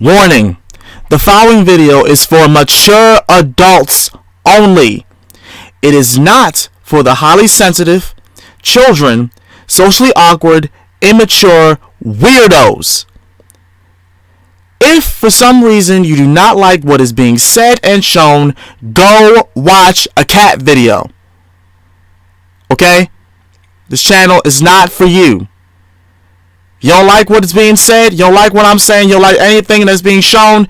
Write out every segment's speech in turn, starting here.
Warning: the following video is for mature adults only. It is not for the highly sensitive, children, socially awkward, immature weirdos. If for some reason you do not like what is being said and shown, go watch a cat video. Okay? This channel is not for you. You don't like what is being said, you don't like what I'm saying, you don't like anything that's being shown,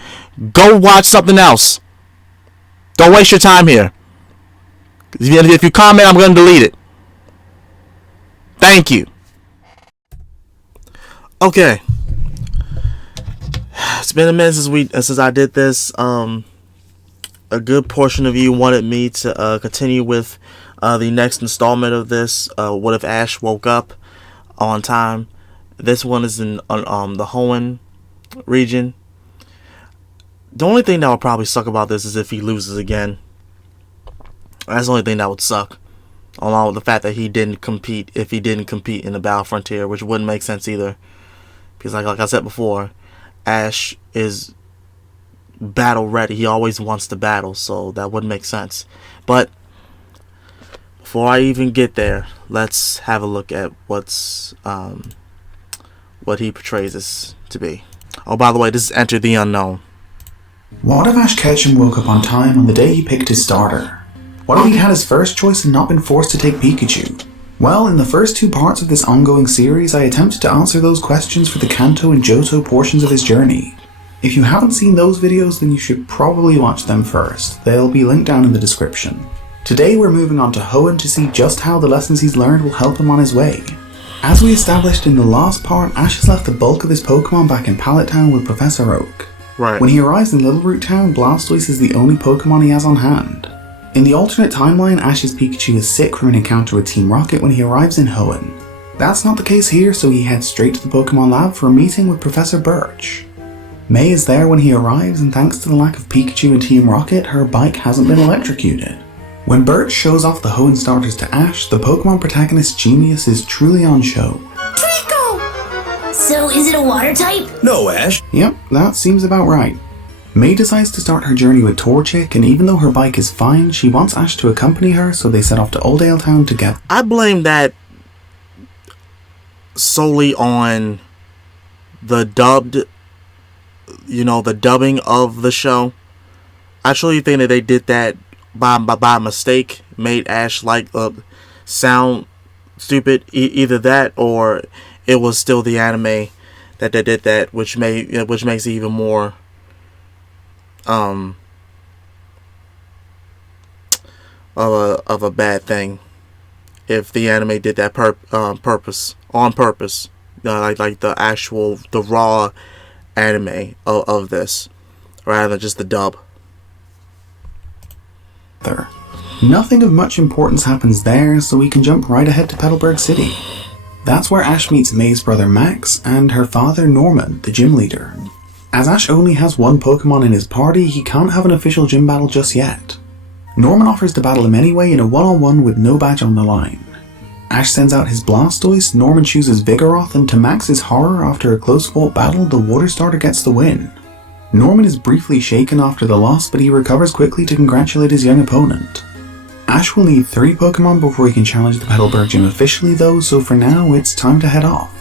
go watch something else. Don't waste your time here. If you comment, I'm going to delete it. Thank you. Okay. It's been a minute since I did this. A good portion of you wanted me to continue with the next installment of this. What if Ash woke up on time? This one is in the Hoenn region. The only thing that would probably suck about this is if he loses again. That's the only thing that would suck. Along with the fact that he didn't compete, if he didn't compete in the Battle Frontier, which wouldn't make sense either. Because like I said before, Ash is battle ready. He always wants to battle, so that wouldn't make sense. But before I even get there, let's have a look at what he portrays this to be. Oh, by the way, this is Enter the Unown. What if Ash Ketchum woke up on time on the day he picked his starter? What if he'd had his first choice and not been forced to take Pikachu? Well, in the first two parts of this ongoing series, I attempted to answer those questions for the Kanto and Johto portions of his journey. If you haven't seen those videos, then you should probably watch them first. They'll be linked down in the description. Today we're moving on to Hoenn to see just how the lessons he's learned will help him on his way. As we established in the last part, Ash has left the bulk of his Pokemon back in Pallet Town with Professor Oak. Right. When he arrives in Little Root Town, Blastoise is the only Pokemon he has on hand. In the alternate timeline, Ash's Pikachu is sick from an encounter with Team Rocket when he arrives in Hoenn. That's not the case here, so he heads straight to the Pokemon Lab for a meeting with Professor Birch. May is there when he arrives, and thanks to the lack of Pikachu and Team Rocket, her bike hasn't been electrocuted. When Birch shows off the Hoenn starters to Ash, the Pokemon protagonist's genius is truly on show. Trickle! So is it a water type? No, Ash. Yep, that seems about right. May decides to start her journey with Torchic, and even though her bike is fine, she wants Ash to accompany her, so they set off to Oldale Town together. I blame that solely on the dubbing of the show. I truly think that they did that by mistake, made Ash sound stupid. Either that, or it was still the anime that they did that, which makes it even more of a bad thing. If the anime did that on purpose, like the raw anime of this, rather than just the dub. Nothing of much importance happens there, so we can jump right ahead to Petalburg City. That's where Ash meets May's brother Max and her father Norman, the gym leader. As Ash only has one Pokemon in his party, he can't have an official gym battle just yet. Norman offers to battle him anyway in a one-on-one with no badge on the line. Ash sends out his Blastoise, Norman chooses Vigoroth, and to Max's horror, after a close-fought battle, the water starter gets the win. Norman is briefly shaken after the loss, but he recovers quickly to congratulate his young opponent. Ash will need 3 Pokemon before he can challenge the Petalburg gym officially though, so for now it's time to head off.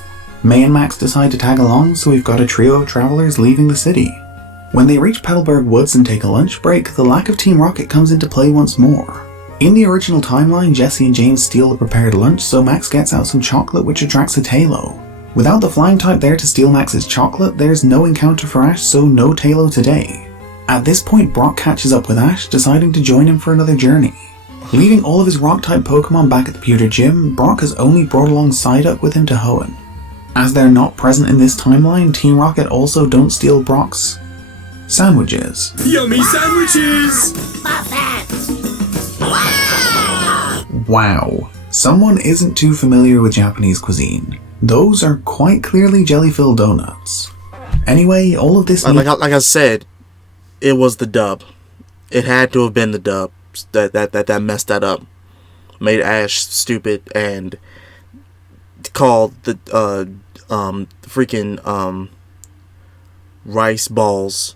May and Max decide to tag along, so we've got a trio of travelers leaving the city. When they reach Petalburg Woods and take a lunch break, the lack of Team Rocket comes into play once more. In the original timeline, Jesse and James steal the prepared lunch, so Max gets out some chocolate which attracts a Tailo. Without the flying type there to steal Max's chocolate, there's no encounter for Ash, so no Tailo today. At this point, Brock catches up with Ash, deciding to join him for another journey. Leaving all of his rock-type Pokemon back at the pewter gym, Brock has only brought along Psyduck with him to Hoenn. As they're not present in this timeline, Team Rocket also don't steal Brock's sandwiches. Yummy sandwiches! Wow. Someone isn't too familiar with Japanese cuisine. Those are quite clearly jelly-filled donuts. Anyway, all of this... Like I said, it was the dub. It had to have been the dub that messed that up. Made Ash stupid and called the freaking rice balls,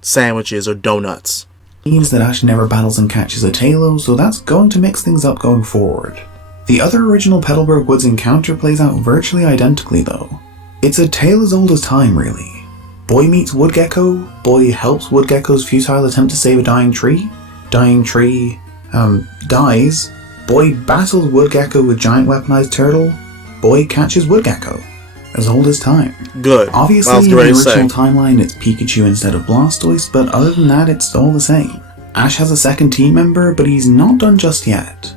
sandwiches, or donuts. Means that Ash never battles and catches a Tailo, so that's going to mix things up going forward. The other original Petalburg Woods encounter plays out virtually identically though. It's a tale as old as time really. Boy meets Woodgecko, boy helps Woodgecko's futile attempt to save a dying tree, dies, boy battles Woodgecko with giant weaponized turtle, boy catches Woodgecko. As old as time. Good. Obviously, in the original timeline, it's Pikachu instead of Blastoise, but other than that, it's all the same. Ash has a second team member, but he's not done just yet.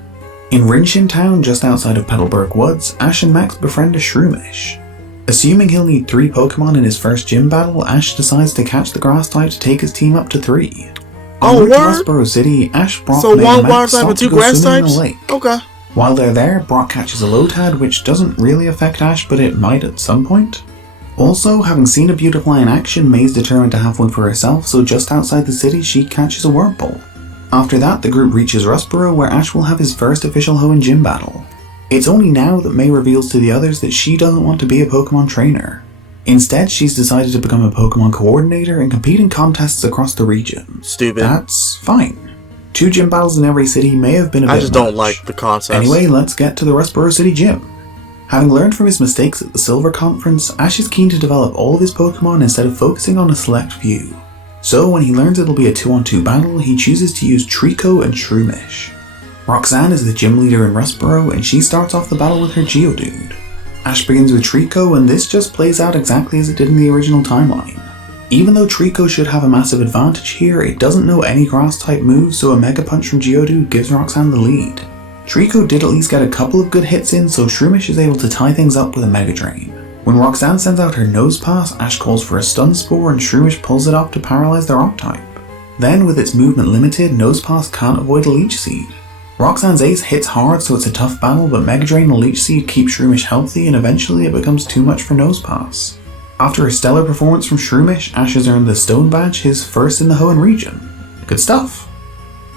In Rinshin Town, just outside of Petalburg Woods, Ash and Max befriend a Shroomish. Assuming he'll need 3 Pokemon in his first gym battle, Ash decides to catch the grass type to take his team up to 3. Oh, on route to Rustboro City, Ash, Brock, so May, one and water Max type stop and to 2 go grass swimming in types? the lake. Okay. While they're there, Brock catches a Lotad, which doesn't really affect Ash, but it might at some point. Also, having seen a Beautifly in action, May's determined to have one for herself, so just outside the city, she catches a Wurmple. After that, the group reaches Rustboro, where Ash will have his first official Hoenn gym battle. It's only now that May reveals to the others that she doesn't want to be a Pokemon trainer. Instead, she's decided to become a Pokemon coordinator and compete in contests across the region. Stupid. That's fine. 2 gym battles in every city may have been a bit I just don't like the concept. Anyway, let's get to the Rustboro City Gym. Having learned from his mistakes at the Silver Conference, Ash is keen to develop all of his Pokemon instead of focusing on a select few. So when he learns it'll be a 2-on-2 battle, he chooses to use Trico and Shroomish. Roxanne is the gym leader in Rustboro, and she starts off the battle with her Geodude. Ash begins with Trico, and this just plays out exactly as it did in the original timeline. Even though Trico should have a massive advantage here, it doesn't know any grass-type moves, so a Mega Punch from Geodude gives Roxanne the lead. Trico did at least get a couple of good hits in, so Shroomish is able to tie things up with a Mega Drain. When Roxanne sends out her Nose Pass, Ash calls for a Stun Spore and Shroomish pulls it off to paralyze the Rock-type. Then, with its movement limited, Nose Pass can't avoid a Leech Seed. Roxanne's Ace hits hard, so it's a tough battle, but Mega Drain and Leech Seed keep Shroomish healthy, and eventually it becomes too much for Nose Pass. After a stellar performance from Shroomish, Ash has earned the Stone Badge, his first in the Hoenn region. Good stuff.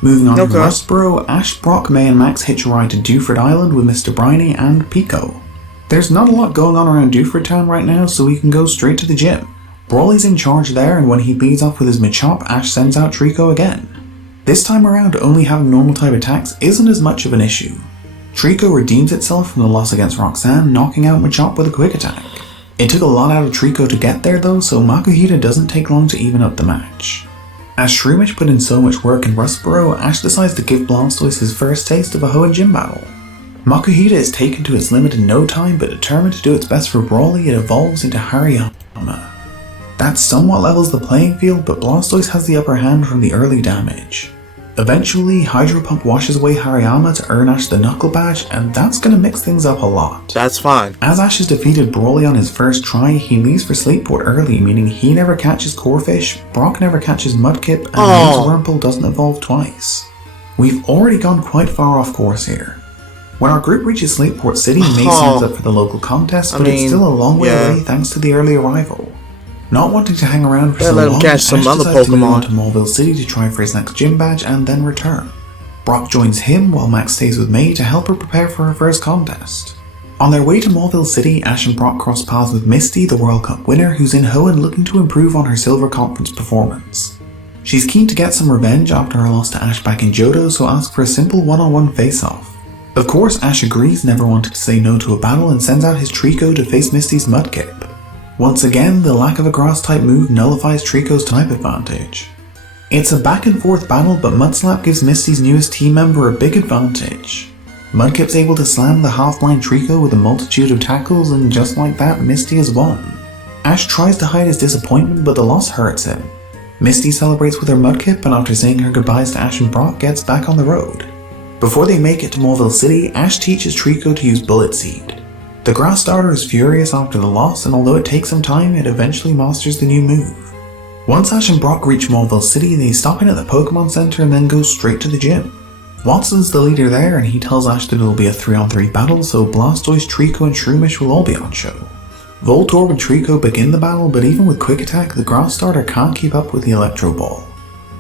Moving on to Rustboro, Ash, Brock, May and Max hitch a ride to Dewford Island with Mr. Briny and Pico. There's not a lot going on around Dewford Town right now, so we can go straight to the gym. Brawly's in charge there, and when he leads off with his Machop, Ash sends out Trico again. This time around, only having normal type attacks isn't as much of an issue. Trico redeems itself from the loss against Roxanne, knocking out Machop with a quick attack. It took a lot out of Trico to get there though, so Makuhita doesn't take long to even up the match. As Shroomish put in so much work in Rustboro, Ash decides to give Blastoise his first taste of a Hoenn gym battle. Makuhita is taken to its limit in no time, but determined to do its best for Brawly, it evolves into Hariyama. That somewhat levels the playing field, but Blastoise has the upper hand from the early damage. Eventually, Hydro Pump washes away Hariyama to earn Ash the Knuckle Badge, and that's gonna mix things up a lot. That's fine. As Ash has defeated Brawly on his first try, he leaves for Sleepport early, meaning he never catches Corphish, Brock never catches Mudkip, and May's Wurmple doesn't evolve twice. We've already gone quite far off course here. When our group reaches Sleepport City, May signs up for the local contest, but it's still a long way away thanks to the early arrival. Not wanting to hang around for so long, catch some Ash other decides to move Pokemon on to Mauville City to try for his next gym badge and then return. Brock joins him while Max stays with May to help her prepare for her first contest. On their way to Mauville City, Ash and Brock cross paths with Misty, the World Cup winner, who's in Hoenn looking to improve on her Silver Conference performance. She's keen to get some revenge after her loss to Ash back in Johto, so asks for a simple one-on-one face-off. Of course, Ash agrees, never wanted to say no to a battle, and sends out his Trico to face Misty's Mudkip. Once again, the lack of a grass-type move nullifies Trico's type advantage. It's a back-and-forth battle, but Mudslap gives Misty's newest team member a big advantage. Mudkip's able to slam the half-blind Trico with a multitude of tackles, and just like that, Misty has won. Ash tries to hide his disappointment, but the loss hurts him. Misty celebrates with her Mudkip, and after saying her goodbyes to Ash and Brock, gets back on the road. Before they make it to Mauville City, Ash teaches Trico to use Bullet Seed. The grass starter is furious after the loss, and although it takes some time, it eventually masters the new move. Once Ash and Brock reach Mauville City, they stop in at the Pokemon Center and then go straight to the gym. Watson's the leader there, and he tells Ash that it'll be a 3-on-3 battle, so Blastoise, Trico, and Shroomish will all be on show. Voltorb and Trico begin the battle, but even with Quick Attack, the grass starter can't keep up with the Electro Ball.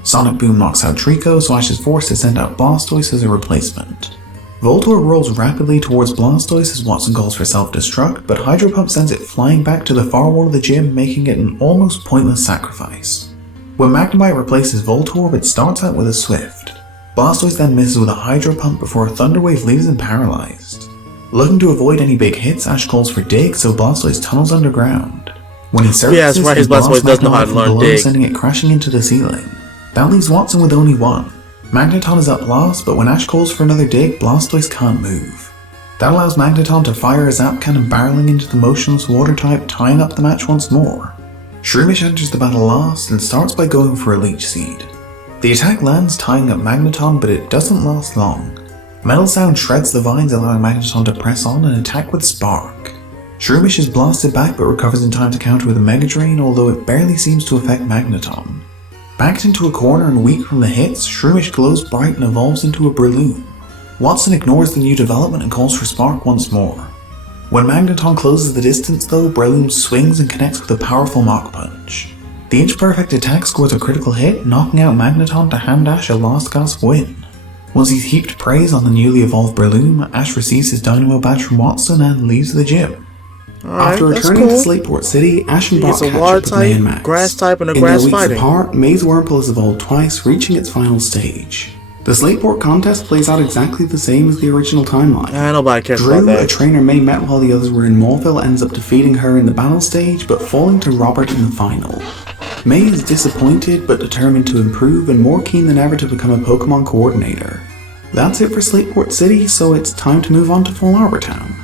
Sonic Boom knocks out Trico, so Ash is forced to send out Blastoise as a replacement. Voltorb rolls rapidly towards Blastoise as Watson calls for self-destruct, but Hydro Pump sends it flying back to the far wall of the gym, making it an almost pointless sacrifice. When Magnemite replaces Voltorb, it starts out with a Swift. Blastoise then misses with a Hydro Pump before a Thunder Wave leaves him paralyzed. Looking to avoid any big hits, Ash calls for Dig, so Blastoise tunnels underground. When he surfaces, Yeah, that's right, his Blastoise does know how to learn below, Dig. sending it crashing into the ceiling. That leaves Watson with only one. Magneton is up last, but when Ash calls for another Dig, Blastoise can't move. That allows Magneton to fire a Zap Cannon barreling into the motionless water type, tying up the match once more. Shroomish enters the battle last and starts by going for a Leech Seed. The attack lands, tying up Magneton, but it doesn't last long. Metal Sound shreds the vines, allowing Magneton to press on and attack with Spark. Shroomish is blasted back but recovers in time to counter with a Mega Drain, although it barely seems to affect Magneton. Backed into a corner and weak from the hits, Shroomish glows bright and evolves into a Breloom. Watson ignores the new development and calls for Spark once more. When Magneton closes the distance though, Breloom swings and connects with a powerful Mach Punch. The Inch Perfect attack scores a critical hit, knocking out Magneton to hand Ash a last gasp win. Once he's heaped praise on the newly evolved Breloom, Ash receives his Dynamo badge from Watson and leaves the gym. After returning to Slateport City, Ash and Brock catch up with May and Max. Grass type, and a In grass their weeks fighting. apart, May's Wurmple has evolved twice, reaching its final stage. The Slateport contest plays out exactly the same as the original timeline. Nobody cares about Drew, that. a trainer May met while the others were in Mauville, ends up defeating her in the battle stage, but falling to Robert in the final. May is disappointed, but determined to improve and more keen than ever to become a Pokemon coordinator. That's it for Slateport City, so it's time to move on to Fall Arbor Town.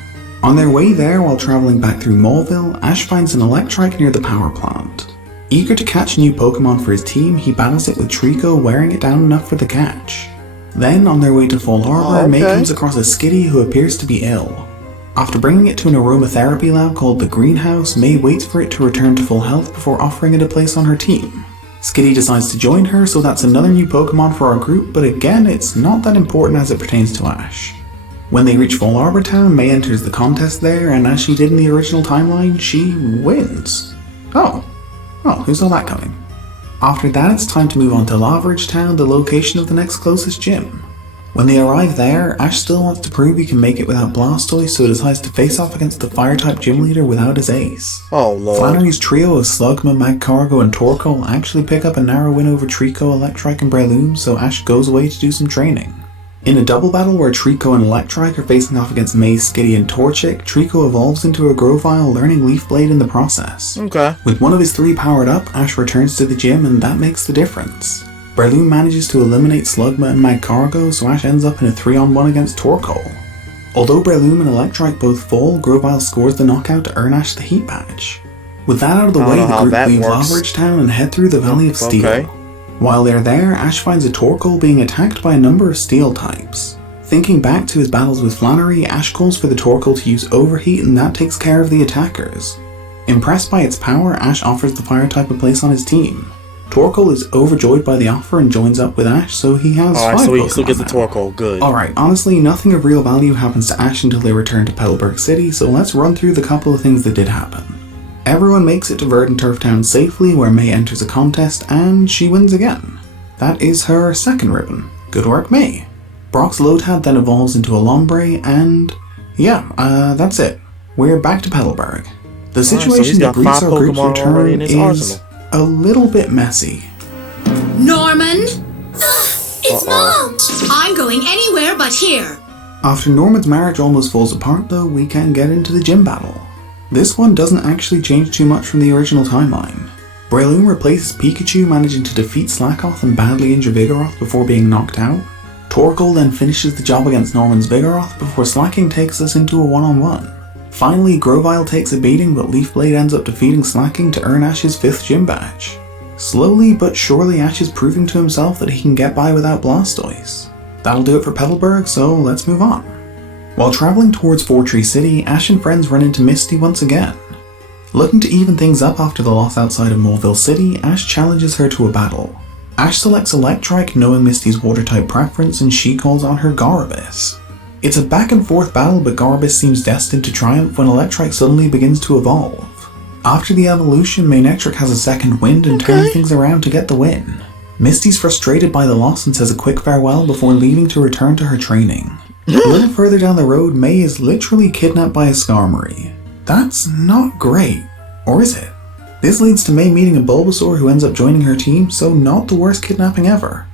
On their way there, while traveling back through Mauville, Ash finds an Electrike near the power plant. Eager to catch a new Pokemon for his team, he battles it with Trico, wearing it down enough for the catch. Then, on their way to Fall Arbor, May comes across a Skitty who appears to be ill. After bringing it to an aromatherapy lab called the Greenhouse, May waits for it to return to full health before offering it a place on her team. Skitty decides to join her, so that's another new Pokemon for our group, but again, it's not that important as it pertains to Ash. When they reach Fall Arbor Town, May enters the contest there, and as she did in the original timeline, she wins. Oh, who saw that coming? After that, it's time to move on to Lavaridge Town, the location of the next closest gym. When they arrive there, Ash still wants to prove he can make it without Blastoise, so decides to face off against the Fire-type gym leader without his ace. Oh lord. Flannery's trio of Slugma, Magcargo, and Torkoal actually pick up a narrow win over Trico, Electrike, and Breloom, so Ash goes away to do some training. In a double battle where Trico and Electrike are facing off against May, Skitty, and Torchic, Trico evolves into a Grovyle, learning Leaf Blade in the process. Okay. With one of his three powered up, Ash returns to the gym, and that makes the difference. Breloom manages to eliminate Slugma and Magcargo, so Ash ends up in a 3-on-1 against Torkoal. Although Breloom and Electrike both fall, Grovyle scores the knockout to earn Ash the Heat Badge. With that out of the way, the group leave Lavaridge Town and head through the Valley of Steel. Okay. While they're there, Ash finds a Torkoal being attacked by a number of Steel types. Thinking back to his battles with Flannery, Ash calls for the Torkoal to use Overheat, and that takes care of the attackers. Impressed by its power, Ash offers the Fire type a place on his team. Torkoal is overjoyed by the offer and joins up with Ash, so he has 5 so Pokemon he still gets the now. Torkoal. Good. Alright, honestly, nothing of real value happens to Ash until they return to Petalburg City, so let's run through the couple of things that did happen. Everyone makes it to Verdant Turf Town safely, where May enters a contest, and she wins again. That is her second ribbon. Good work, May. Brock's Lotad then evolves into a Lombre, and yeah, that's it. We're back to Petalburg. The situation that greets our group's return is a little bit messy. Norman? It's Mom! I'm going anywhere but here. After Norman's marriage almost falls apart though, we can get into the gym battle. This one doesn't actually change too much from the original timeline. Breloom replaces Pikachu, managing to defeat Slackoth and badly injure Vigoroth before being knocked out. Torkoal then finishes the job against Norman's Vigoroth before Slacking takes us into a 1-on-1. Finally, Grovyle takes a beating, but Leaf Blade ends up defeating Slacking to earn Ash's 5th gym badge. Slowly but surely, Ash is proving to himself that he can get by without Blastoise. That'll do it for Petalburg, so let's move on. While traveling towards Fortree City, Ash and friends run into Misty once again. Looking to even things up after the loss outside of Mauville City, Ash challenges her to a battle. Ash selects Electrike, knowing Misty's water-type preference, and she calls on her Garabus. It's a back-and-forth battle, but Garabus seems destined to triumph when Electrike suddenly begins to evolve. After the evolution, Manectric has a second wind and turns things around to get the win. Misty's frustrated by the loss and says a quick farewell before leaving to return to her training. A little further down the road, May is literally kidnapped by a Skarmory. That's not great, or is it? This leads to May meeting a Bulbasaur who ends up joining her team, so not the worst kidnapping ever.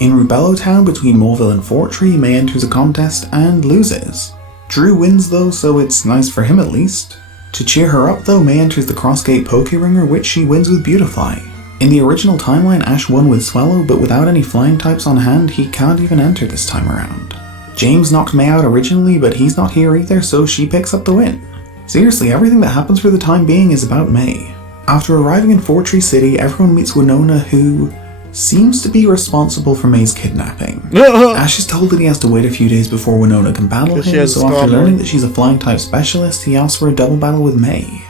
In Rubello Town between Morville and Fortree, May enters a contest and loses. Drew wins though, so it's nice for him at least. To cheer her up though, May enters the Crossgate Poké-Ringer, which she wins with Beautifly. In the original timeline, Ash won with Swellow, but without any flying types on hand, he can't even enter this time around. James knocked May out originally, but he's not here either, so she picks up the win. Seriously, everything that happens for the time being is about May. After arriving in Fortree City, everyone meets Winona, who seems to be responsible for May's kidnapping. Ash is told that he has to wait a few days before Winona can battle him, so after learning that she's a flying type specialist, he asks for a double battle with May.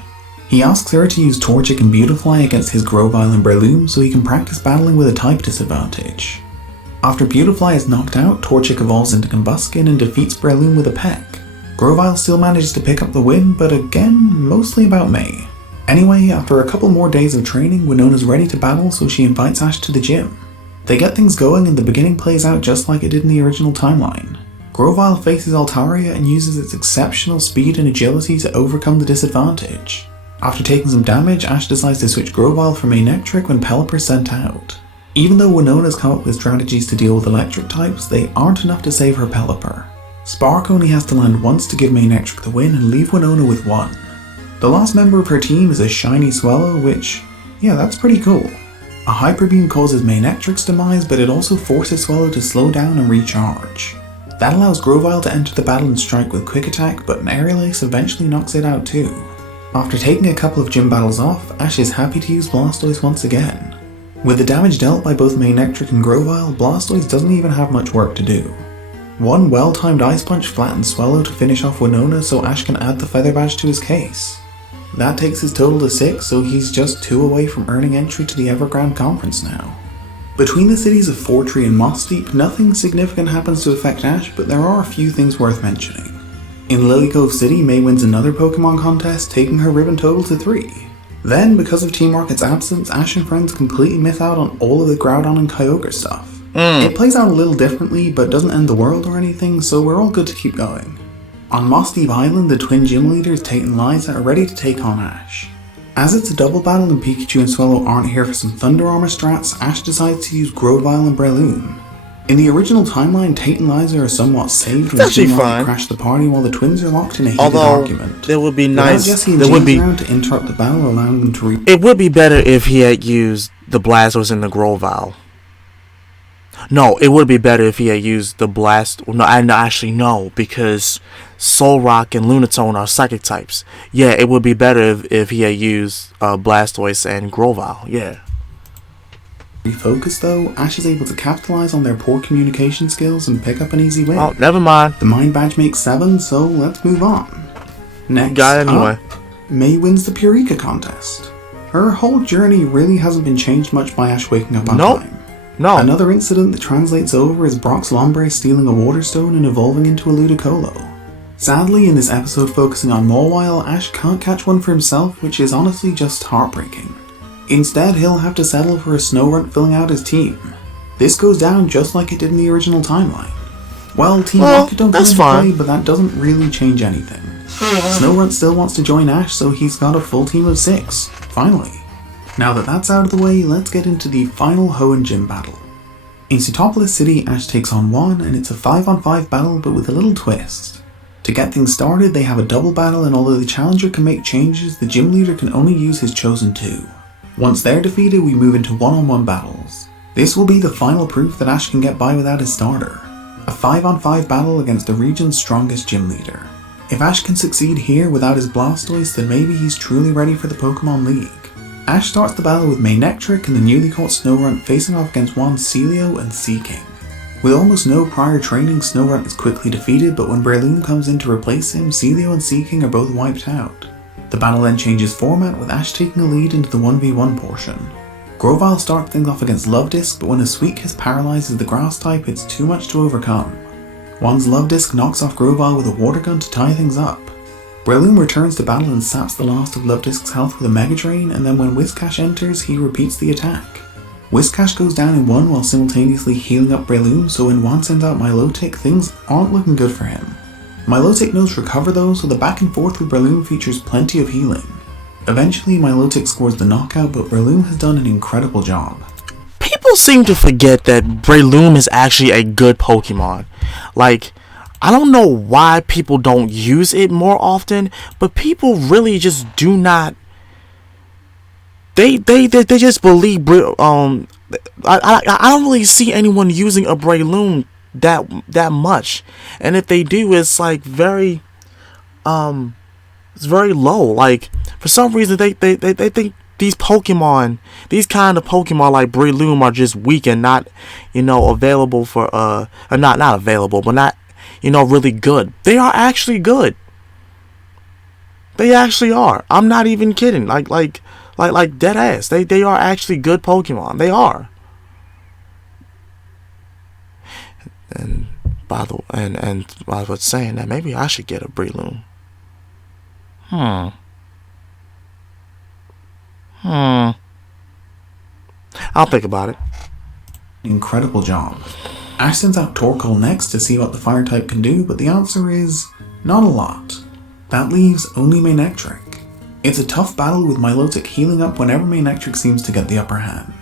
He asks her to use Torchic and Beautifly against his Grovyle and Breloom so he can practice battling with a type disadvantage. After Beautifly is knocked out, Torchic evolves into Combuskin and defeats Breloom with a peck. Grovyle still manages to pick up the win, but again, mostly about May. Anyway, after a couple more days of training, Winona's ready to battle, so she invites Ash to the gym. They get things going and the beginning plays out just like it did in the original timeline. Grovyle faces Altaria and uses its exceptional speed and agility to overcome the disadvantage. After taking some damage, Ash decides to switch Grovyle for Manectric when Pelipper's sent out. Even though Winona's come up with strategies to deal with electric types, they aren't enough to save her Pelipper. Spark only has to land once to give Manectric the win and leave Winona with one. The last member of her team is a shiny Swellow, which, yeah, that's pretty cool. A Hyper Beam causes Manectric's demise, but it also forces Swellow to slow down and recharge. That allows Grovyle to enter the battle and strike with Quick Attack, but an Aerial Ace eventually knocks it out too. After taking a couple of gym battles off, Ash is happy to use Blastoise once again. With the damage dealt by both Manectric and Grovyle, Blastoise doesn't even have much work to do. One well-timed Ice Punch flattens Swellow to finish off Winona so Ash can add the Feather Badge to his case. That takes his total to 6, so he's just 2 away from earning entry to the Evergrand Conference now. Between the cities of Fortree and Mossdeep, nothing significant happens to affect Ash, but there are a few things worth mentioning. In Lily Cove City, May wins another Pokemon contest, taking her ribbon total to 3. Then, because of Team Rocket's absence, Ash and friends completely miss out on all of the Groudon and Kyogre stuff. It plays out a little differently, but doesn't end the world or anything, so we're all good to keep going. On Mossdeep Island, the twin gym leaders Tate and Liza are ready to take on Ash. As it's a double battle and Pikachu and Swellow aren't here for some Thunder Armor strats, Ash decides to use Grovyle and Breloom. In the original timeline, Tate and Liza are somewhat saved when Team Rocket crashed the party while the twins are locked in a heated argument. It would be nice. Jesse and James around to interrupt the battle, allowing them to It would be better if he had used the Blastoise and the Grovyle. No, it would be better if he had used the Blast. No, actually no, because Solrock and Lunatone are Psychic types. Yeah, it would be better if he had used Blastoise and Grovyle. Yeah. refocus though, Ash is able to capitalize on their poor communication skills and pick up an easy win. Oh, never mind. The Mind Badge makes 7, so let's move on. Next got it anyway. May wins the Purika contest. Her whole journey really hasn't been changed much by Ash waking up on time. No. Another incident that translates over is Brock's Lombre stealing a Water Stone and evolving into a Ludicolo. Sadly, in this episode focusing on Mawile, Ash can't catch one for himself, which is honestly just heartbreaking. Instead, he'll have to settle for a Snorunt filling out his team. This goes down just like it did in the original timeline. Well, Team Rocket don't come into play, but that doesn't really change anything. Snorunt still wants to join Ash, so he's got a full team of 6, finally. Now that that's out of the way, let's get into the final Hoenn gym battle. In Sootopolis City, Ash takes on Juan, and it's a 5-on-5 battle but with a little twist. To get things started, they have a double battle, and although the challenger can make changes, the gym leader can only use his chosen 2. Once they're defeated, we move into one-on-one battles. This will be the final proof that Ash can get by without his starter. A 5-on-5 battle against the region's strongest gym leader. If Ash can succeed here without his Blastoise, then maybe he's truly ready for the Pokemon League. Ash starts the battle with Manectric and the newly caught Snorunt facing off against Juan's Celio and Seaking. With almost no prior training, Snorunt is quickly defeated, but when Breloom comes in to replace him, Celio and Seaking are both wiped out. The battle then changes format, with Ash taking a lead into the 1v1 portion. Grovyle starts things off against Love Disc, but when a Sweet Kiss paralyzes the grass type, it's too much to overcome. Juan's Love Disc knocks off Grovyle with a Water Gun to tie things up. Breloom returns to battle and saps the last of Love Disc's health with a Mega Drain, and then when Whiscash enters, he repeats the attack. Whiscash goes down in one while simultaneously healing up Breloom, so when Juan sends out Milotic, things aren't looking good for him. Milotic knows recover though, so the back and forth with Breloom features plenty of healing. Eventually, Milotic scores the knockout, but Breloom has done an incredible job. People seem to forget that Breloom is actually a good Pokemon. Like, I don't know why people don't use it more often, but people really just do not. They just believe. I don't really see anyone using a Breloom that much, and if they do, it's like very it's very low. Like, for some reason they think these Pokemon, these kind of Pokemon like Breloom are just weak and not, available for not available, but not, really good. They are actually good. They actually are. I'm not even kidding. Like dead ass. They are actually good Pokemon. They are. And by I was saying that maybe I should get a Breloom. I'll think about it. Incredible job. Ash sends out Torkoal next to see what the fire type can do, but the answer is not a lot. That leaves only Manectric. It's a tough battle with Milotic healing up whenever Manectric seems to get the upper hand.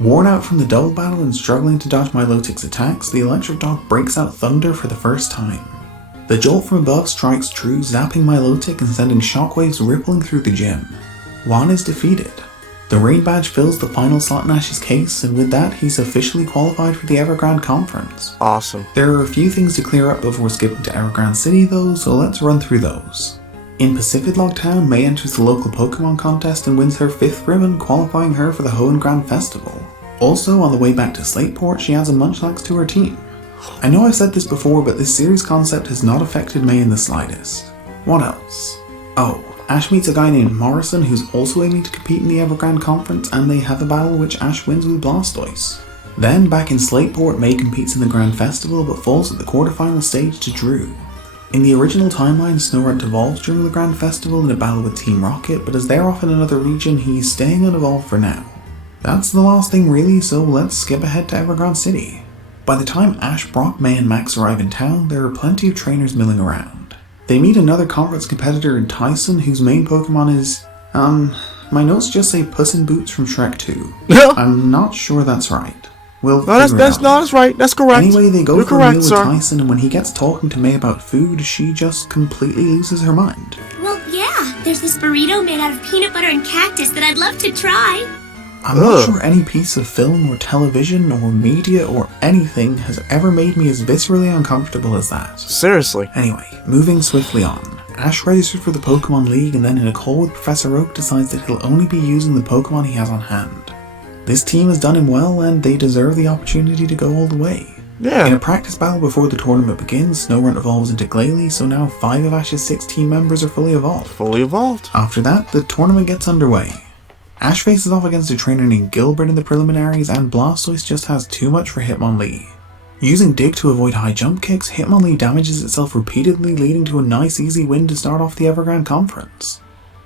Worn out from the double battle and struggling to dodge Milotic's attacks, the electric dog breaks out Thunder for the first time. The jolt from above strikes true, zapping Milotic and sending shockwaves rippling through the gym. Juan is defeated. The raid badge fills the final slot in Ash's case, and with that, he's officially qualified for the Evergrand Conference. Awesome. There are a few things to clear up before skipping to Evergrand City though, so let's run through those. In Pacific Log Town, May enters the local Pokemon contest and wins her 5th ribbon, qualifying her for the Hoenn Grand Festival. Also, on the way back to Slateport, she adds a Munchlax to her team. I know I've said this before, but this series concept has not affected May in the slightest. What else? Oh, Ash meets a guy named Morrison who's also aiming to compete in the Evergrand Conference, and they have a battle which Ash wins with Blastoise. Then, back in Slateport, May competes in the Grand Festival but falls at the quarterfinal stage to Drew. In the original timeline, Snorunt evolves during the Grand Festival in a battle with Team Rocket, but as they're off in another region, he's staying unevolved for now. That's the last thing really, so let's skip ahead to Evergrand City. By the time Ash, Brock, May and Max arrive in town, there are plenty of trainers milling around. They meet another conference competitor in Tyson, whose main Pokemon is, my notes just say Puss in Boots from Shrek 2. I'm not sure that's right. That's right. That's correct. Anyway, they go for a meal with Tyson, and when he gets talking to May about food, she just completely loses her mind. Well, yeah, there's this burrito made out of peanut butter and cactus that I'd love to try. I'm not sure any piece of film or television or media or anything has ever made me as viscerally uncomfortable as that. Seriously. Anyway, moving swiftly on. Ash registers for the Pokemon League and then in a call with Professor Oak decides that he'll only be using the Pokemon he has on hand. This team has done him well and they deserve the opportunity to go all the way. Yeah. In a practice battle before the tournament begins, Snorunt evolves into Glalie, so now 5 of Ash's 6 team members are fully evolved. After that, the tournament gets underway. Ash faces off against a trainer named Gilbert in the preliminaries, and Blastoise just has too much for Hitmonlee. Using Dig to avoid high jump kicks, Hitmonlee damages itself repeatedly, leading to a nice easy win to start off the Evergrand Conference.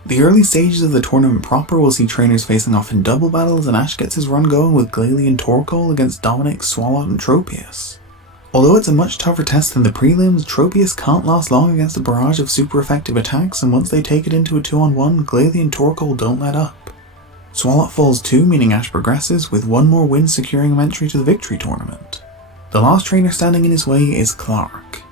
The early stages of the tournament proper will see trainers facing off in double battles, and Ash gets his run going with Glalie and Torkoal against Dominic, Swalot and Tropius. Although it's a much tougher test than the prelims, Tropius can't last long against a barrage of super effective attacks, and once they take it into a 2-on-1, Glalie and Torkoal don't let up. Swalot falls too, meaning Ash progresses, with one more win securing him entry to the Victory Tournament. The last trainer standing in his way is Clark.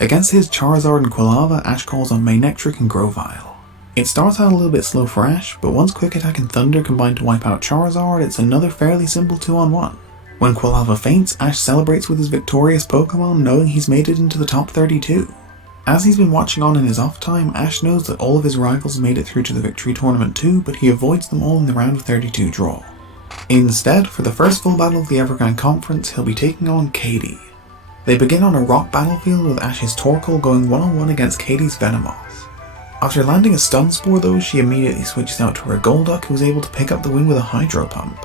Against his Charizard and Quilava, Ash calls on Manectric and Grovyle. It starts out a little bit slow for Ash, but once Quick Attack and Thunder combine to wipe out Charizard, it's another fairly simple 2-on-1. When Quilava faints, Ash celebrates with his victorious Pokemon, knowing he's made it into the top 32. As he's been watching on in his off time, Ash knows that all of his rivals made it through to the Victory Tournament too, but he avoids them all in the round of 32 draw. Instead, for the first full battle of the Evergrand Conference, he'll be taking on Katie. They begin on a rock battlefield with Ash's Torkoal going 1-on-1 against Katie's Venomoth. After landing a Stun Spore though, she immediately switches out to her Golduck, who's able to pick up the win with a Hydro Pump.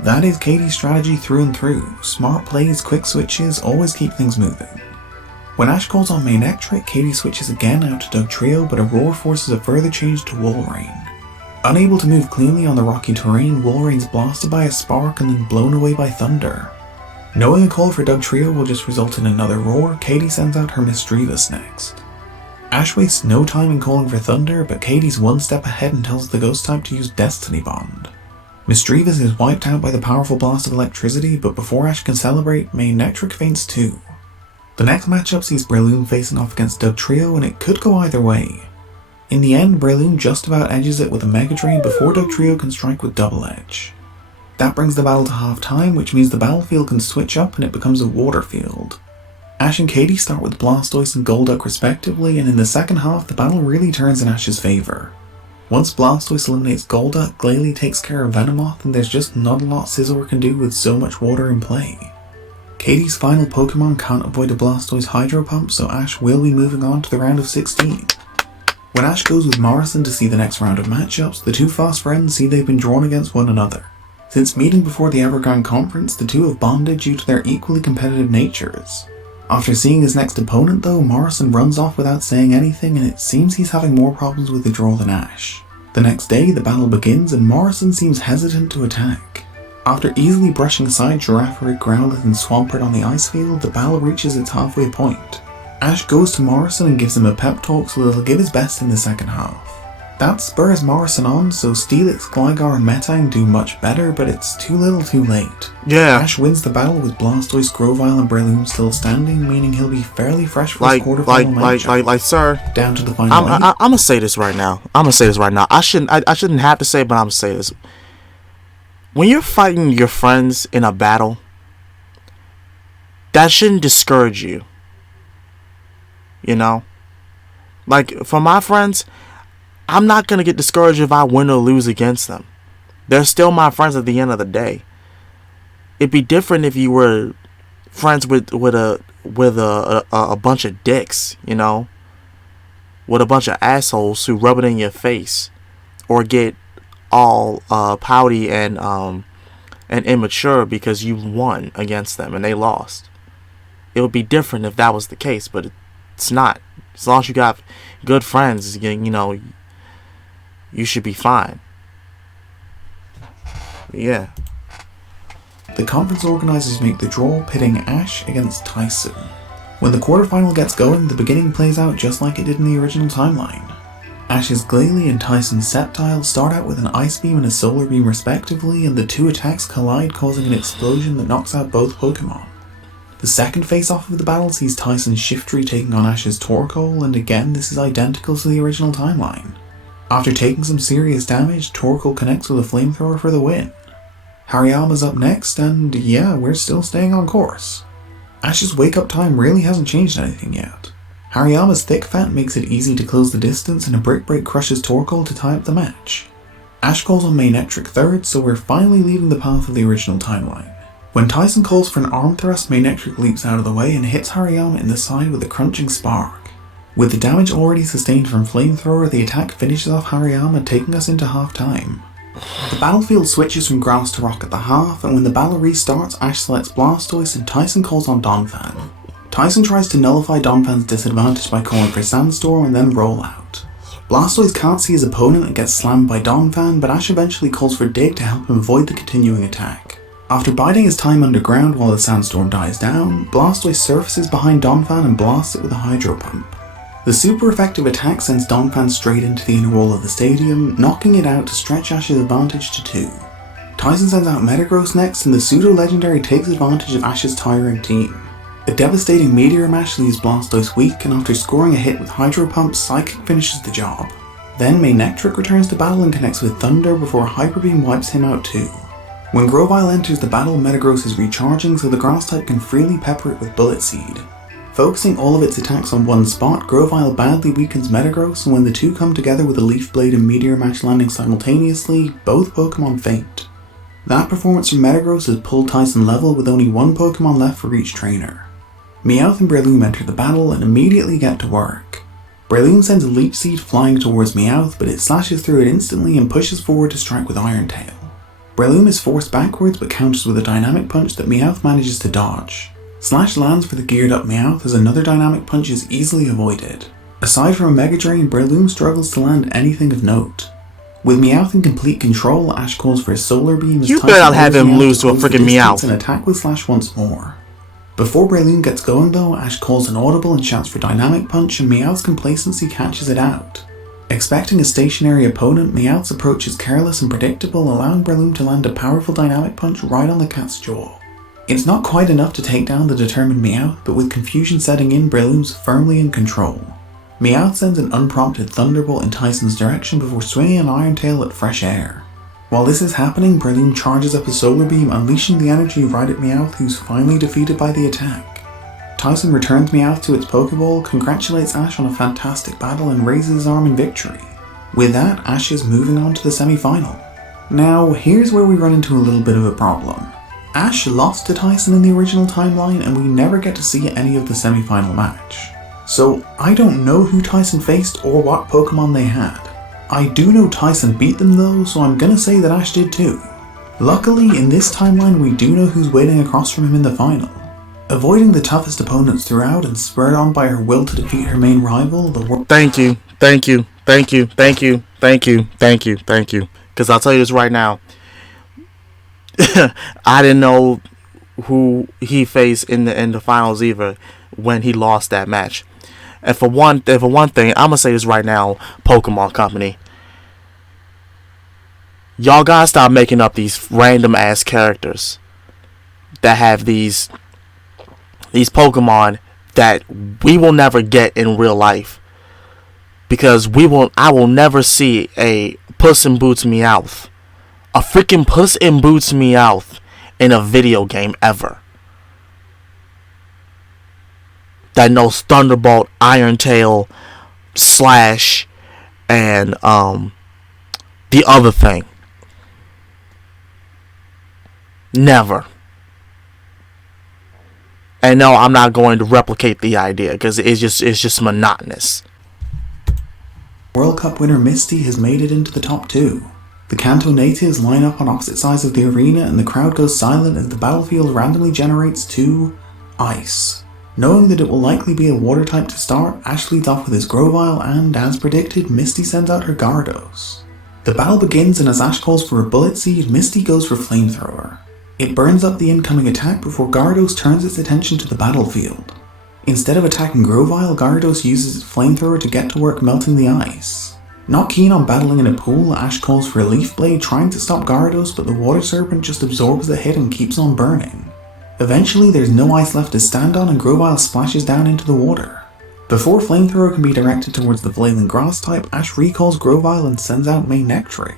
That is Katie's strategy through and through. Smart plays, quick switches, always keep things moving. When Ash calls on Manectric, Katie switches again out to Dugtrio, but Aurora forces a further change to Walrein. Unable to move cleanly on the rocky terrain, Wolverine's blasted by a spark and then blown away by thunder. Knowing a call for Dugtrio will just result in another roar, Katie sends out her Misdreavus next. Ash wastes no time in calling for thunder, but Katie's one step ahead and tells the ghost type to use Destiny Bond. Misdreavus is wiped out by the powerful blast of electricity, but before Ash can celebrate, Manectric faints too. The next matchup sees Breloom facing off against Dugtrio, and it could go either way. In the end, Breloom just about edges it with a Mega Drain before Dugtrio can strike with Double Edge. That brings the battle to half time, which means the battlefield can switch up and it becomes a water field. Ash and Katie start with Blastoise and Golduck respectively, and in the second half the battle really turns in Ash's favour. Once Blastoise eliminates Golduck, Glalie takes care of Venomoth, and there's just not a lot Scizor can do with so much water in play. Katie's final Pokemon can't avoid a Blastoise Hydro Pump, so Ash will be moving on to the round of 16. When Ash goes with Morrison to see the next round of matchups, the two fast friends see they've been drawn against one another. Since meeting before the Evergrand conference, the two have bonded due to their equally competitive natures. After seeing his next opponent though, Morrison runs off without saying anything, and it seems he's having more problems with the draw than Ash. The next day, the battle begins and Morrison seems hesitant to attack. After easily brushing aside Girafarig, Growlithe and Swampert on the ice field, the battle reaches its halfway point. Ash goes to Morrison and gives him a pep talk so that he'll give his best in the second half. That spurs Morrison on, so Steelix, Gligar and Metang do much better, but it's too little too late. Yeah. Ash wins the battle with Blastoise, Grovyle and Breloom still standing, meaning he'll be fairly fresh for his quarterfinal matchup. Sir. Down to the final I'm gonna say this right now. I shouldn't have to say it, but I'm gonna say this. When you're fighting your friends in a battle, that shouldn't discourage you. You know? Like, for my friends, I'm not going to get discouraged if I win or lose against them. They're still my friends at the end of the day. It'd be different if you were friends with a bunch of dicks, you know? With a bunch of assholes who rub it in your face. Or get all pouty and immature because you won against them and they lost. It would be different if that was the case, but it's not. As long as you got good friends, you know, you should be fine. Yeah. The conference organizers make the draw, pitting Ash against Tyson. When the quarterfinal gets going, the beginning plays out just like it did in the original timeline. Ash's Glalie and Tyson's Sceptile start out with an Ice Beam and a Solar Beam respectively, and the two attacks collide, causing an explosion that knocks out both Pokemon. The second face-off of the battle sees Tyson's Shiftry taking on Ash's Torkoal, and again this is identical to the original timeline. After taking some serious damage, Torkoal connects with a Flamethrower for the win. Hariyama's up next, and yeah, we're still staying on course. Ash's wake-up time really hasn't changed anything yet. Hariyama's Thick Fat makes it easy to close the distance, and a Brick Break crushes Torkoal to tie up the match. Ash calls on Manectric third, so we're finally leaving the path of the original timeline. When Tyson calls for an arm thrust, Manectric leaps out of the way and hits Hariyama in the side with a crunching spark. With the damage already sustained from Flamethrower, the attack finishes off Hariyama, taking us into half-time. The battlefield switches from grass to rock at the half, and when the battle restarts, Ash selects Blastoise and Tyson calls on Donphan. Tyson tries to nullify Donphan's disadvantage by calling for Sandstorm and then Roll Out. Blastoise can't see his opponent and gets slammed by Donphan, but Ash eventually calls for Dig to help him avoid the continuing attack. After biding his time underground while the Sandstorm dies down, Blastoise surfaces behind Donphan and blasts it with a Hydro Pump. The super effective attack sends Donphan straight into the inner wall of the stadium, knocking it out to stretch Ash's advantage to 2. Tyson sends out Metagross next, and the pseudo-legendary takes advantage of Ash's tiring team. A devastating Meteor Mash leaves Blastoise weak, and after scoring a hit with Hydro Pump, Psychic finishes the job. Then Manectric returns to battle and connects with Thunder before Hyper Beam wipes him out too. When Grovyle enters the battle, Metagross is recharging, so the grass type can freely pepper it with Bullet Seed. Focusing all of its attacks on one spot, Grovyle badly weakens Metagross, and when the two come together with a Leaf Blade and Meteor Mash landing simultaneously, both Pokemon faint. That performance from Metagross has pulled Tyson level with only one Pokemon left for each trainer. Meowth and Breloom enter the battle and immediately get to work. Breloom sends a Leech Seed flying towards Meowth, but it slashes through it instantly and pushes forward to strike with Iron Tail. Breloom is forced backwards but counters with a Dynamic Punch that Meowth manages to dodge. Slash lands for the geared up Meowth as another Dynamic Punch is easily avoided. Aside from a Mega Drain, Breloom struggles to land anything of note. With Meowth in complete control, Ash calls for his Solar Beam as You Tyson better not have orders him Meowth lose to a close the freaking distance Meowth. and attack with Slash once more. Before Breloom gets going though, Ash calls an audible and shouts for Dynamic Punch, and Meowth's complacency catches it out. Expecting a stationary opponent, Meowth's approach is careless and predictable, allowing Breloom to land a powerful Dynamic Punch right on the cat's jaw. It's not quite enough to take down the determined Meowth, but with confusion setting in, Breloom's firmly in control. Meowth sends an unprompted Thunderbolt in Tyson's direction before swinging an Iron Tail at fresh air. While this is happening, Breloom charges up a Solar Beam, unleashing the energy right at Meowth, who's finally defeated by the attack. Tyson returns Meowth to its Pokeball, congratulates Ash on a fantastic battle, and raises his arm in victory. With that, Ash is moving on to the semi-final. Now, here's where we run into a little bit of a problem. Ash lost to Tyson in the original timeline, and we never get to see any of the semi-final match. So, I don't know who Tyson faced or what Pokemon they had. I do know Tyson beat them though, so I'm gonna say that Ash did too. Luckily, in this timeline we do know who's waiting across from him in the final. Avoiding the toughest opponents throughout and spurred on by her will to defeat her main rival, the world. Thank you. Because I'll tell you this right now. I didn't know who he faced in the finals either when he lost that match. And for one thing, I'm gonna say this right now, Pokemon Company. Y'all gotta stop making up these random ass characters that have these Pokemon that we will never get in real life. Because I will never see a Puss in Boots Meowth. A freaking Puss in Boots Meowth in a video game ever. That knows Thunderbolt, Iron Tail, Slash, and the other thing. Never. And no, I'm not going to replicate the idea because it's just monotonous. World Cup winner Misty has made it into the top 2. The Kanto natives line up on opposite sides of the arena and the crowd goes silent as the battlefield randomly generates 2 ice. Knowing that it will likely be a water type to start, Ash leads off with his Grovyle and, as predicted, Misty sends out her Gyarados. The battle begins, and as Ash calls for a Bullet Seed, Misty goes for Flamethrower. It burns up the incoming attack before Gyarados turns its attention to the battlefield. Instead of attacking Grovyle, Gyarados uses its Flamethrower to get to work melting the ice. Not keen on battling in a pool, Ash calls for a Leaf Blade trying to stop Gyarados, but the Water Serpent just absorbs the hit and keeps on burning. Eventually, there's no ice left to stand on and Grovyle splashes down into the water. Before Flamethrower can be directed towards the Flailing Grass type, Ash recalls Grovyle and sends out Manectric.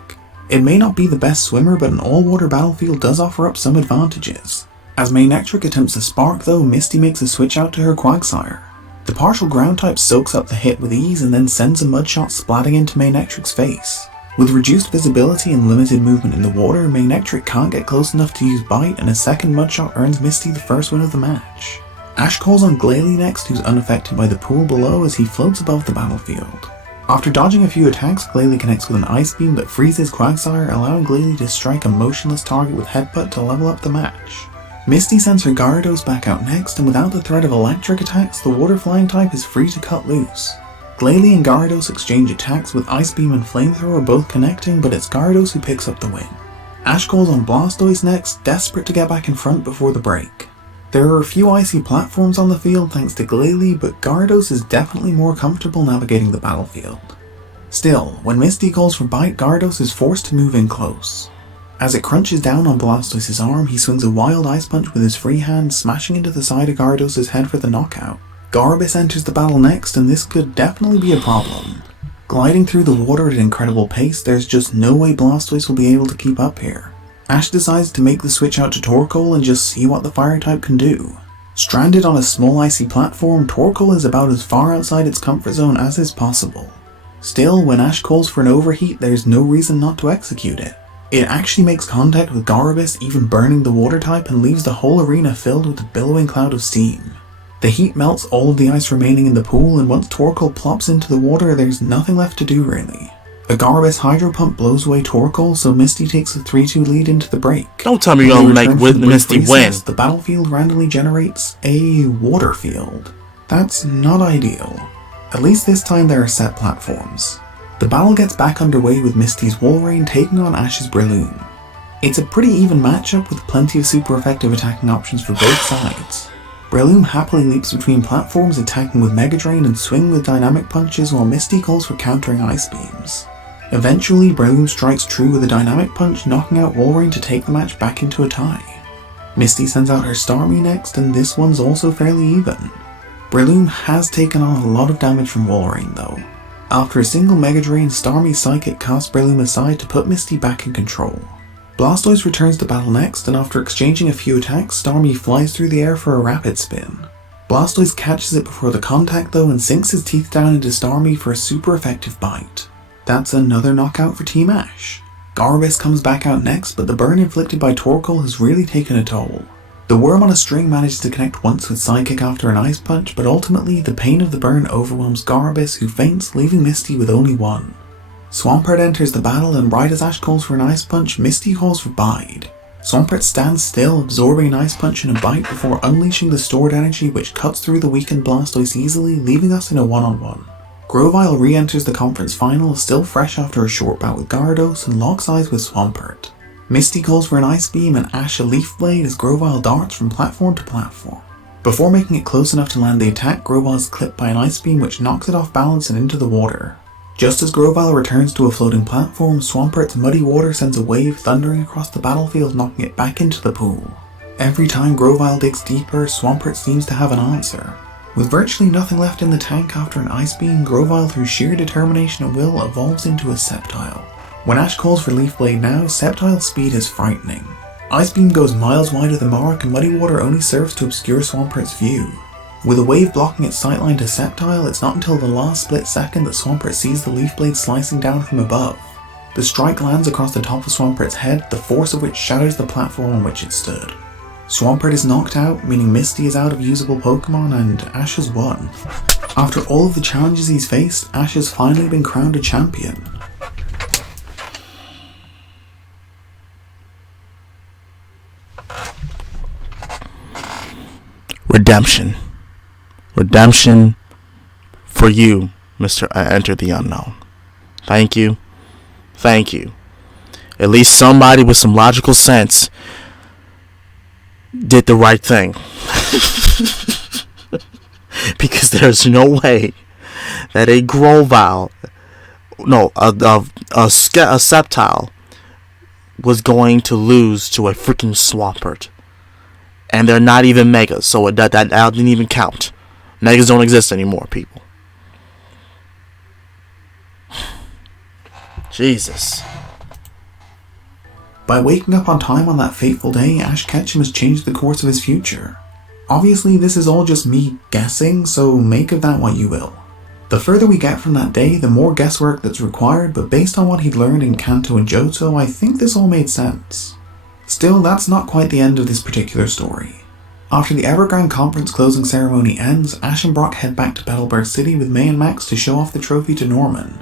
It may not be the best swimmer, but an all-water battlefield does offer up some advantages. As Manectric attempts a Spark though, Misty makes a switch out to her Quagsire. The partial ground type soaks up the hit with ease and then sends a Mudshot splatting into Manectric's face. With reduced visibility and limited movement in the water, Manectric can't get close enough to use Bite, and a second Mudshot earns Misty the first win of the match. Ash calls on Glalie next, who's unaffected by the pool below as he floats above the battlefield. After dodging a few attacks, Glalie connects with an Ice Beam that freezes Quagsire, allowing Glalie to strike a motionless target with Headbutt to level up the match. Misty sends her Gyarados back out next, and without the threat of electric attacks, the Water Flying type is free to cut loose. Glalie and Gyarados exchange attacks with Ice Beam and Flamethrower both connecting, but it's Gyarados who picks up the win. Ash calls on Blastoise next, desperate to get back in front before the break. There are a few icy platforms on the field thanks to Glalie, but Gyarados is definitely more comfortable navigating the battlefield. Still, when Misty calls for Bite, Gyarados is forced to move in close. As it crunches down on Blastoise's arm, he swings a wild Ice Punch with his free hand, smashing into the side of Gyarados' head for the knockout. Garbus enters the battle next, and this could definitely be a problem. Gliding through the water at an incredible pace, there's just no way Blastoise will be able to keep up here. Ash decides to make the switch out to Torkoal and just see what the fire type can do. Stranded on a small icy platform, Torkoal is about as far outside its comfort zone as is possible. Still, when Ash calls for an overheat, there's no reason not to execute it. It actually makes contact with Garbus, even burning the water type, and leaves the whole arena filled with a billowing cloud of steam. The heat melts all of the ice remaining in the pool, and once Torkoal plops into the water, there's nothing left to do really. A Garbus Hydro Pump blows away Torkoal, so Misty takes a 3-2 lead into the break. Don't tell me you're gonna make Misty win. The battlefield randomly generates a water field. That's not ideal. At least this time there are set platforms. The battle gets back underway with Misty's Wolverine taking on Ash's Breloom. It's a pretty even matchup with plenty of super effective attacking options for both sides. Breloom happily leaps between platforms, attacking with Mega Drain and swinging with dynamic punches, while Misty calls for countering ice beams. Eventually, Breloom strikes true with a dynamic punch, knocking out Wolverine to take the match back into a tie. Misty sends out her Starmie next, and this one's also fairly even. Breloom has taken on a lot of damage from Wolverine though. After a single Mega Drain, Starmie's Psychic casts Breloom aside to put Misty back in control. Blastoise returns to battle next, and after exchanging a few attacks, Starmie flies through the air for a rapid spin. Blastoise catches it before the contact though and sinks his teeth down into Starmie for a super effective bite. That's another knockout for Team Ash. Garbus comes back out next, but the burn inflicted by Torkoal has really taken a toll. The worm on a string manages to connect once with Psychic after an ice punch, but ultimately the pain of the burn overwhelms Garbus, who faints, leaving Misty with only one. Swampert enters the battle, and right as Ash calls for an ice punch, Misty calls for Bide. Swampert stands still, absorbing an ice punch and a bite before unleashing the stored energy, which cuts through the weakened Blastoise easily, leaving us in a one-on-one. Grovyle re-enters the conference final, still fresh after a short bout with Gyarados, and locks eyes with Swampert. Misty calls for an Ice Beam and Ash a Leaf Blade as Grovyle darts from platform to platform. Before making it close enough to land the attack, Grovyle is clipped by an Ice Beam which knocks it off balance and into the water. Just as Grovyle returns to a floating platform, Swampert's muddy water sends a wave thundering across the battlefield, knocking it back into the pool. Every time Grovyle digs deeper, Swampert seems to have an answer. With virtually nothing left in the tank after an Ice Beam, Grovyle through sheer determination and will evolves into a Sceptile. When Ash calls for Leaf Blade now, Sceptile's speed is frightening. Ice Beam goes miles wide of the mark, and Muddy Water only serves to obscure Swampert's view. With a wave blocking its sightline to Sceptile, it's not until the last split second that Swampert sees the Leaf Blade slicing down from above. The strike lands across the top of Swampert's head, the force of which shatters the platform on which it stood. Swampert is knocked out, meaning Misty is out of usable Pokemon, and Ash has won. After all of the challenges he's faced, Ash has finally been crowned a champion. Redemption. Redemption for you, Mr. Enter the Unknown. Thank you. Thank you. At least somebody with some logical sense did the right thing. Because there's no way that a Grovyle, no, a Sceptile was going to lose to a freaking Swampert. And they're not even Megas, so that didn't even count. Megas don't exist anymore, people. Jesus. By waking up on time on that fateful day, Ash Ketchum has changed the course of his future. Obviously, this is all just me guessing, so make of that what you will. The further we get from that day, the more guesswork that's required, but based on what he'd learned in Kanto and Johto, I think this all made sense. Still, that's not quite the end of this particular story. After the Evergrand conference closing ceremony ends, Ash and Brock head back to Petalburg City with May and Max to show off the trophy to Norman.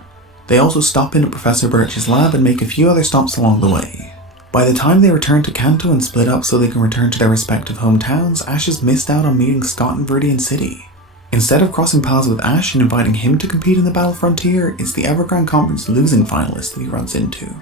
They also stop in at Professor Birch's lab and make a few other stops along the way. By the time they return to Kanto and split up so they can return to their respective hometowns, Ash has missed out on meeting Scott in Viridian City. Instead of crossing paths with Ash and inviting him to compete in the Battle Frontier, it's the Evergrand Conference losing finalist that he runs into.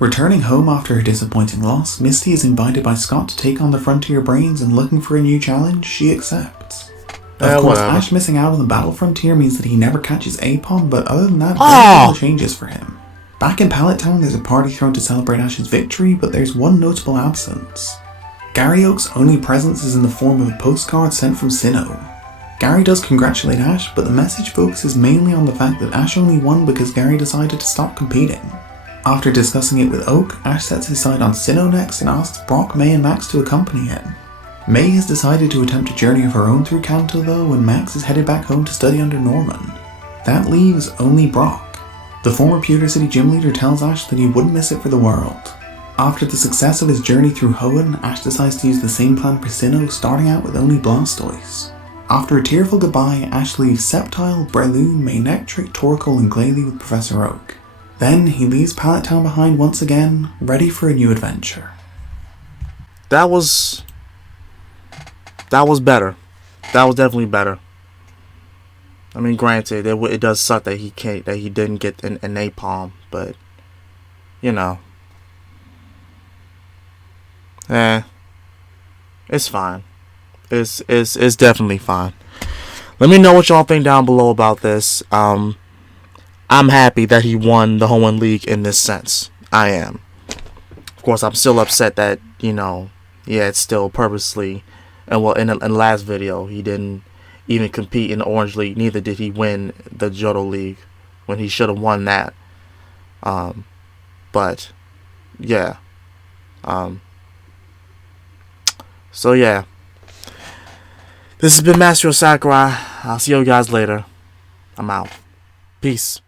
Returning home after her disappointing loss, Misty is invited by Scott to take on the Frontier Brains, and looking for a new challenge, she accepts. Of course, Ash missing out on the Battle Frontier means that he never catches Apom, but other than that, very little changes for him. Back in Pallet Town, there's a party thrown to celebrate Ash's victory, but there's one notable absence. Gary Oak's only presence is in the form of a postcard sent from Sinnoh. Gary does congratulate Ash, but the message focuses mainly on the fact that Ash only won because Gary decided to stop competing. After discussing it with Oak, Ash sets his sight on Sinnoh next and asks Brock, May and Max to accompany him. May has decided to attempt a journey of her own through Kanto though, and Max is headed back home to study under Norman. That leaves only Brock. The former Pewter City gym leader tells Ash that he wouldn't miss it for the world. After the success of his journey through Hoenn, Ash decides to use the same plan for Sinnoh, starting out with only Blastoise. After a tearful goodbye, Ash leaves Sceptile, Breloom, Manectric, Torkoal and Glalie with Professor Oak. Then he leaves Pallet Town behind once again, ready for a new adventure. That was better. That was definitely better. I mean, granted, it does suck that he didn't get an napalm, but you know, it's fine. It's definitely fine. Let me know what y'all think down below about this. I'm happy that he won the Hoenn League in this sense. I am. Of course, I'm still upset that, it's still purposely, and well, in the last video, he didn't even compete in the Orange League. Neither did he win the Johto League when he should have won that. But yeah. So yeah. This has been Master Sakurai. I'll see you guys later. I'm out. Peace.